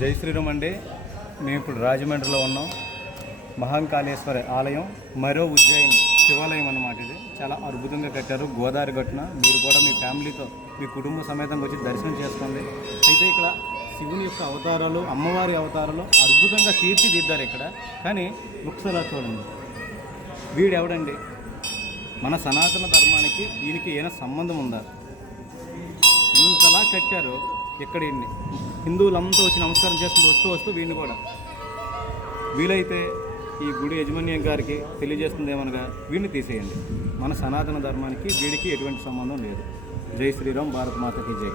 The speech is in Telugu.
జై శ్రీరామ్ అండి. మేము ఇప్పుడు రాజమండ్రిలో ఉన్నాం. మహాంకాళేశ్వరి ఆలయం, మరో ఉజ్జయిని శివాలయం అన్నమాట. ఇది చాలా అద్భుతంగా కట్టారు. గోదావరి గట్టున మీరు కూడా మీ ఫ్యామిలీతో మీ కుటుంబ సమేతంగా వచ్చి దర్శనం చేసుకోండి. అయితే ఇక్కడ శివుని యొక్క అవతారాలు, అమ్మవారి అవతారాలు అద్భుతంగా తీర్చిదిద్దారు ఇక్కడ. కానీ ఒకసారి చూడండి, వీడెవడండి? మన సనాతన ధర్మానికి దీనికి ఏమైనా సంబంధం ఉందా? ఇంతలా కట్టారు. ఇక్కడ హిందువులంతా వచ్చి నమస్కారం చేసుకుంటూ వస్తూ వీడిని కూడా వీలైతే ఈ గుడి యజమాన్యం గారికి తెలియజేస్తుంది ఏమనగా వీడిని తీసేయండి. మన సనాతన ధర్మానికి వీడికి ఎటువంటి సంబంధం లేదు. జై శ్రీరామ్, భారత్ మాతకి జై.